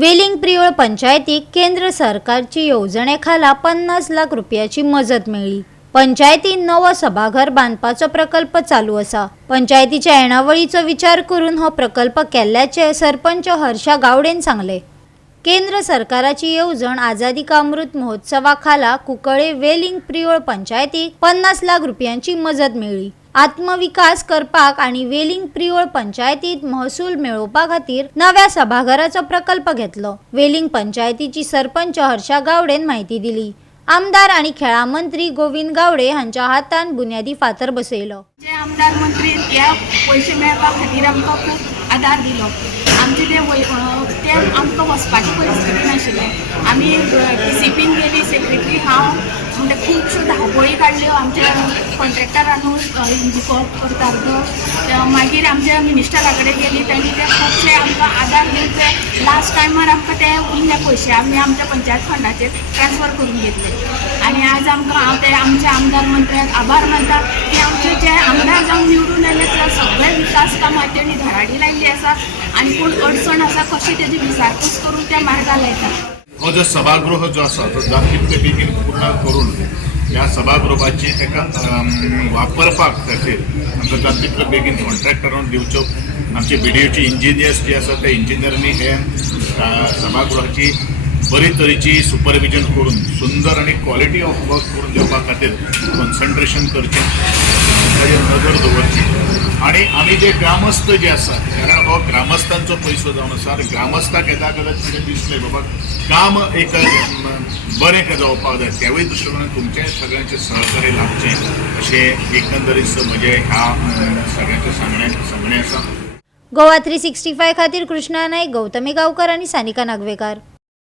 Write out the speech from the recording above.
वेलिंग प्रियोळ पंचायतीक केंद्र सरकारची योजनेखाला 50 लाख रुपयाची मजत मिळली। पंचायतीन नवो सभाघर बांधपाचो प्रकल्प चालू असा। पंचायतीच्या येणावळीचो विचार करून हो प्रकल्प केल्ल्याचे सरपंच हर्षा गावडेन सांगले। केंद्र सरकाराची येवजण आझादी का अमृत महोत्सवाखाला कुंकळे वेलिंग प्रियोळ पंचायतीक 50 लाख रुपयांची मजत मिळली। आत्मविकास करपाक आणि वेलिंग प्रियोळ पंचायतीत महसूल मेळोवपा खातीर नव्या सभाघराचो प्रकल्प घेतलो। वेलिंग पंचायतीची सरपंच हर्षा गावडेन माहिती दिली। आमदार आणि खेळा मंत्री गोविंद गावडे हांच्या हातान बुन्यादी फातर बसयलो। जे आमदार मंत्री ह्या पैसे मेळपा खातीर आमकां खूब आदार दिलो। आमचे ते आमकां वचपाची परिस्थिती नाशिल्ले। आमी सीपीन गेली, सेक्रेटरी हांव म्हणजे खुबश्यो धांवपळी काडल्यो। आमच्या कॉन्ट्रॅक्टरान करता मागीर आमच्या मिनिस्टरा कडेन गेली, तांणी ते खुबशे आमकां आदार दिवचे। लास्ट टायमार आमकां ते उरले पयशे आमी आमच्या पंचायत फंडाचेर ट्रान्सफर करून घेतले। आणि आज आमकां हांव ते आमच्या आमदार मंत्र्याक आभार मानता की आमचे जे आमदार जावन निवडून आयले ते सगळे विकास कामां तेणी धडाडी लायिल्ली आसा आणि कोण अडचण आसा कशी तेजी विचारपूस करून त्या मार्गार लायतात। हो जो सभागृह जो आसा तो जातींतले बेगीन पूर्ण करून ह्या सभागृहाची एका वापरपाक खातीर आमकां जातींतले बेगीन कॉन्ट्रॅक्टरांक दिवच्यो। आमचे BDOचे इंजिनियर्स जे आसा ते इंजिनियरांनी हे सभागृहाची बरे तरेची सुपरविजन करून सुंदर आणि क्वॉलिटी ऑफ वर्क करून दिवपा खातीर कॉन्सन्ट्रेशन करचें, ताजेर नदर दवरची। आणि आमी जे ग्रामस्थ जे आसा, कारण हो ग्रामस्थांचो पयसो जावन आसा, ग्रामस्थाक येता कदाच कितें दिसलें बाबा काम एक बरें जावपाक जाय, त्यावेळी दृश्टीकोनान तुमचें सगळ्यांचें सहकार्य लाभचें अशें एकंदरीत म्हजें ह्या सगळ्यांचें सांगणें आसा। गोवा 365 खातीर कृष्णा नाईक, गौतमी गावकर आणि सानिका नागवेकर।